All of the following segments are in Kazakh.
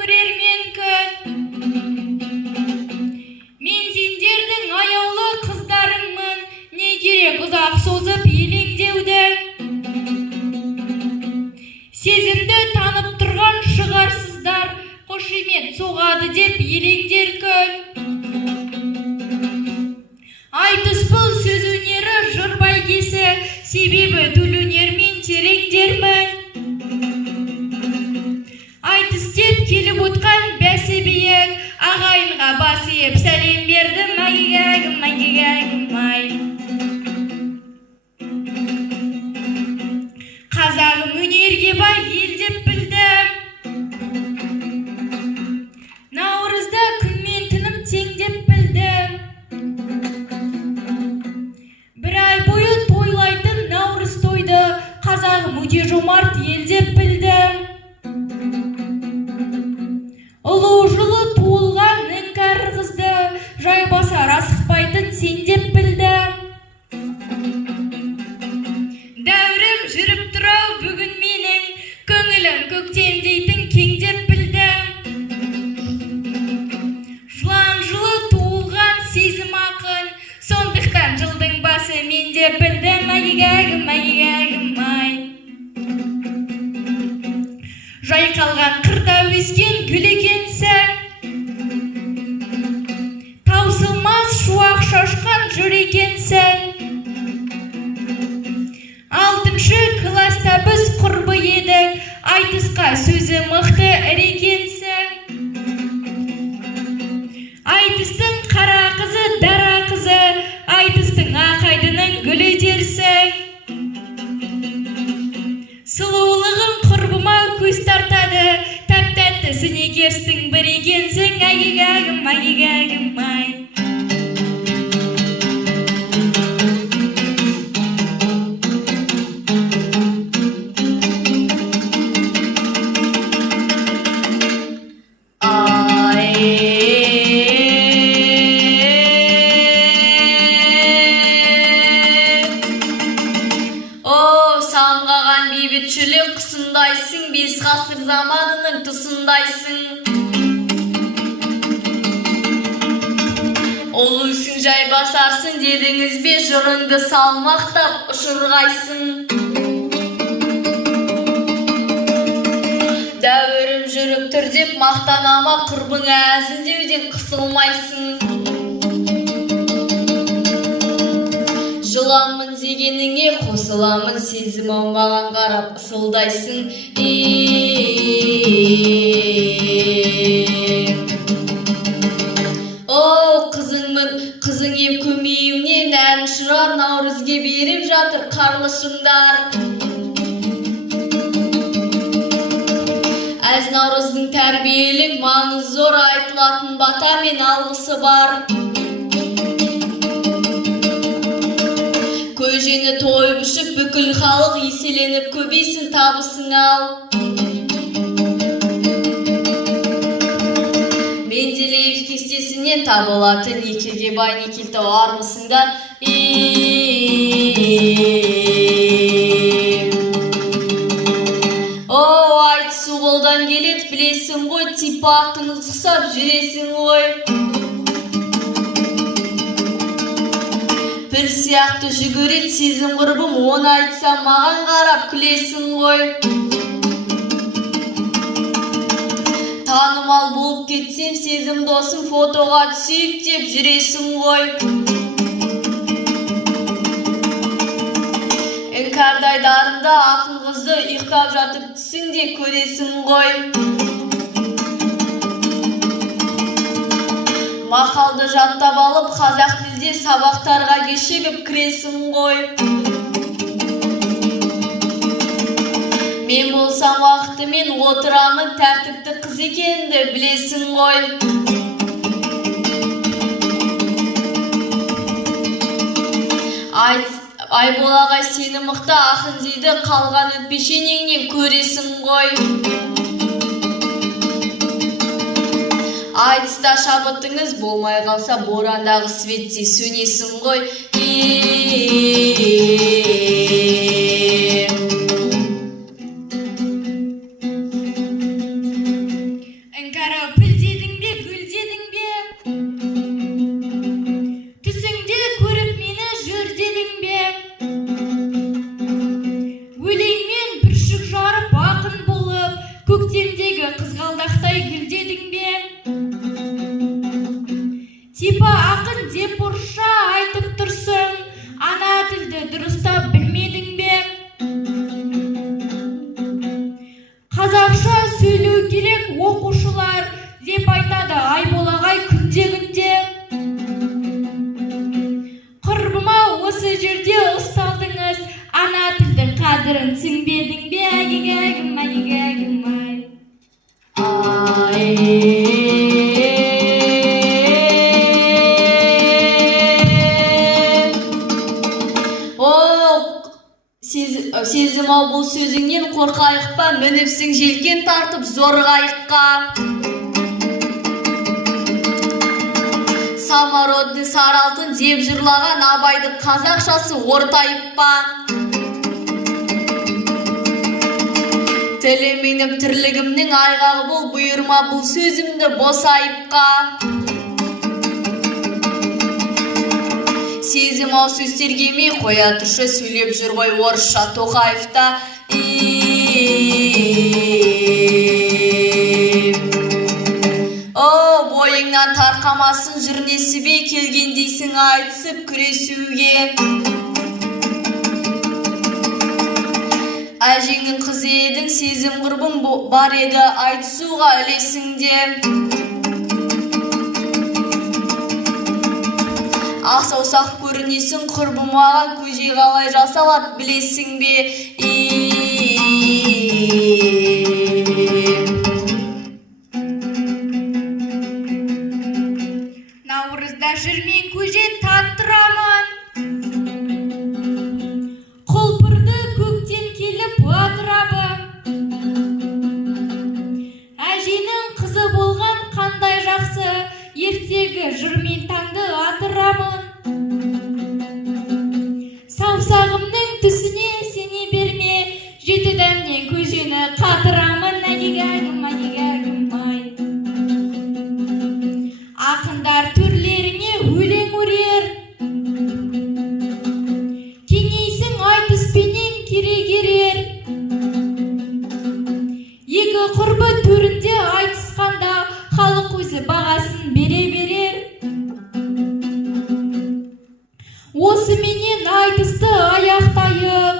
көрермен күн. Мен сендердің аяулы қыздарыңмын, не керек ұзақ созып елеңдеуді. Сезімді танып тұрған шығарсыздар, қошемет соғады деп елеңдер күн. Айтыс бұл сөз өнері жыр бәйгесі, себебі төл өнермен тереңдермін. Айтыс деп келіп отқан бәсі биік, ағайынға бас иіп сәлем бердім, айгагым, айгагым, ай. Қазағым өнерге бай ел деп білдім. Наурызда күн мен түнім тең деп білдім. Бір ай бойы тойлайтын наурыз тойды, қазағым өте жомарт ел деп білдім. Ұлы жылы туылған іңкәр қызды, жайбасар асықпайтын сен деп білдім. Дәурім жүріп тұрау бүгін менің, көңілім көктем дейтін кең деп білдім. Жылан жылы туылған сезім ақын, сондықтан жылдың басы мен деп білдім, айгагым, айгагым, ай. Жайқалған қырда өскен гүл екенсің, таусылмас шуақ шашқан жыр екенсің. Алтыншы класста біз құрбы едік, айтысқа сөзі мықты ір екенсің. Айтыстың қара қызы, дара қызы, айтыстың ақайдының гүлі дерсің. Сұлулығың құрбыма көз тартады, тәп-тәтті сінекерстің бір екенсің, айгагым, айгагым, ай. Бейбітшілік қысындайсың, бес ғасыр заманының тұсындайсың. Олысың, жайбасарсың дедіңіз бе, жырыңды салмақтап ұшырғайсың. Дәуірім жүріп тұр деп мақтанама, құрбың әзілдеуден қысылмайсың. Жыланмын дегеніңе қосыламын, сезімім маған қарап ысылдайсың. О, қызыңмын, қызың ем көмейімнен ән шырар, наурызге беріп жатыр қарлы шыңдар. Әз наурыздың тәрбиелік маңыз зор, айтылатын бата мен алғысы бар. Көжені тойып үшіп, бүкіл халық еселеніп, көбейсін табысын ал. Менделеев кестесінен табылатын некеге бай некелті армысыңдар. О, айтысу қолдан келет, білесің ғой, типа ақын ұзықсап жүресің ғой. Бір сияқты жүгірет сезім құрбым, оны айтсам маған қарап күлесің ғой. Танымал болып кетсем сезім досым, фотоға түсейік деп жүресің ғой. Іңкәрдай дарында ақын қызды ұйықтап жатып түсіңде көресің ғой. Мақалды жаттап алып, қазақ тілде сабақтарға кешігіп кіресің ғой. Мен болсам уақытымен отырамын, тәртіпті қыз екенді білесің ғой. Айболағай сені мықты ақын дейді, қалған өтпешенеңнен көресің ғой. Айтыста шабытыңыз болмай қалса, борандағы светте сөнесің ғой. зипа ақын деп ұрша айтып тұрсың, ана тілді дұрыстап білмедің бе? Қазақша сөйлеу керек оқушылар деп айтады Айболағай күнде-күнде. Құрбыма осы жерде ұсталдыңыз, ана тілдің қадірін түсінбедің бе? Айгегегім, айгегегім, ай. Сезім ау, бұл сөзіңнен қорқайық па, мініпсің желкен тартып зорғайыққа. Самародны саралтын деп жырлаған Абайдың қазақшасы ортайып па. Тілім менің тірлігімнің айғағы бол, бұйырма бұл сөзімді босайыпқа. Сезім ау, сөз тергемей қоя тұршы, сөйлеп жүр ғой орысша Тоқаевта. Бойыңнан тарқамасын жыр несібе, келгендейсің айтысып күресуге. Әжеңнің қызы едің, сезім құрбым бар еді, айтысуға ілесіңде. Ақ саусақ көрінесің құрбым, маған көже қалай жасалат білесің бе? Наурызда жүрмен көже таттырамын, құлпырды көктен келіп атырабы. Әженің қызы болған қандай жақсы, ертегі жүрмен таңды атырамын. Саусағымның түсіне сене берме, жеті дәмнен көжені қатырамын. Айгегегім, айгегегім, ай. Ақындар түрлеріне өлең өрер, кеңейсің айтыспенен керек ерер. Екі құрбы төрінде айтысқанда, халық өзі бағасын бере берер. Осы менен айтысты аяқтайық,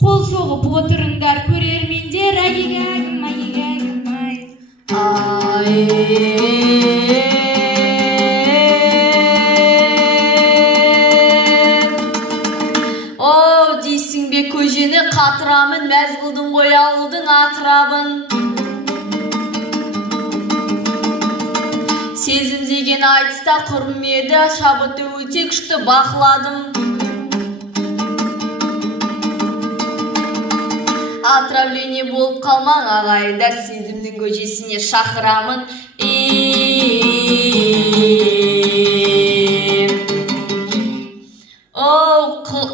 қол соғып отырыңдар көрермендер. Айгегегім, айгегегім, ай. Дейсің бе көжені қатырамын, мәз қылдың ғой ауылдың атырабын. Сезім деген айтыста құрым еді, шабыты өте күшті бақыладым. Отравление болып қалмаң ағайындар, сезімнің көжесіне шақырамын.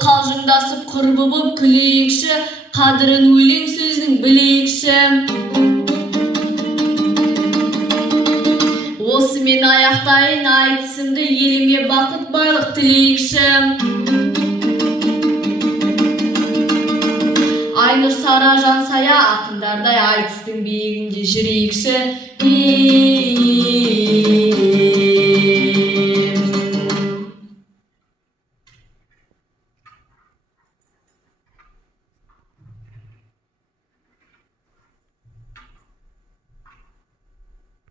Қалжыңдасып құрбыбым күлейікші, қадірін өлең сөздің білейікші. Осы мен аяқтайын айтысымды, еліме бақыт байлық тілейікші. Айнұр Сара Жансая ақындардай айтыстың биігінде жүрейікші.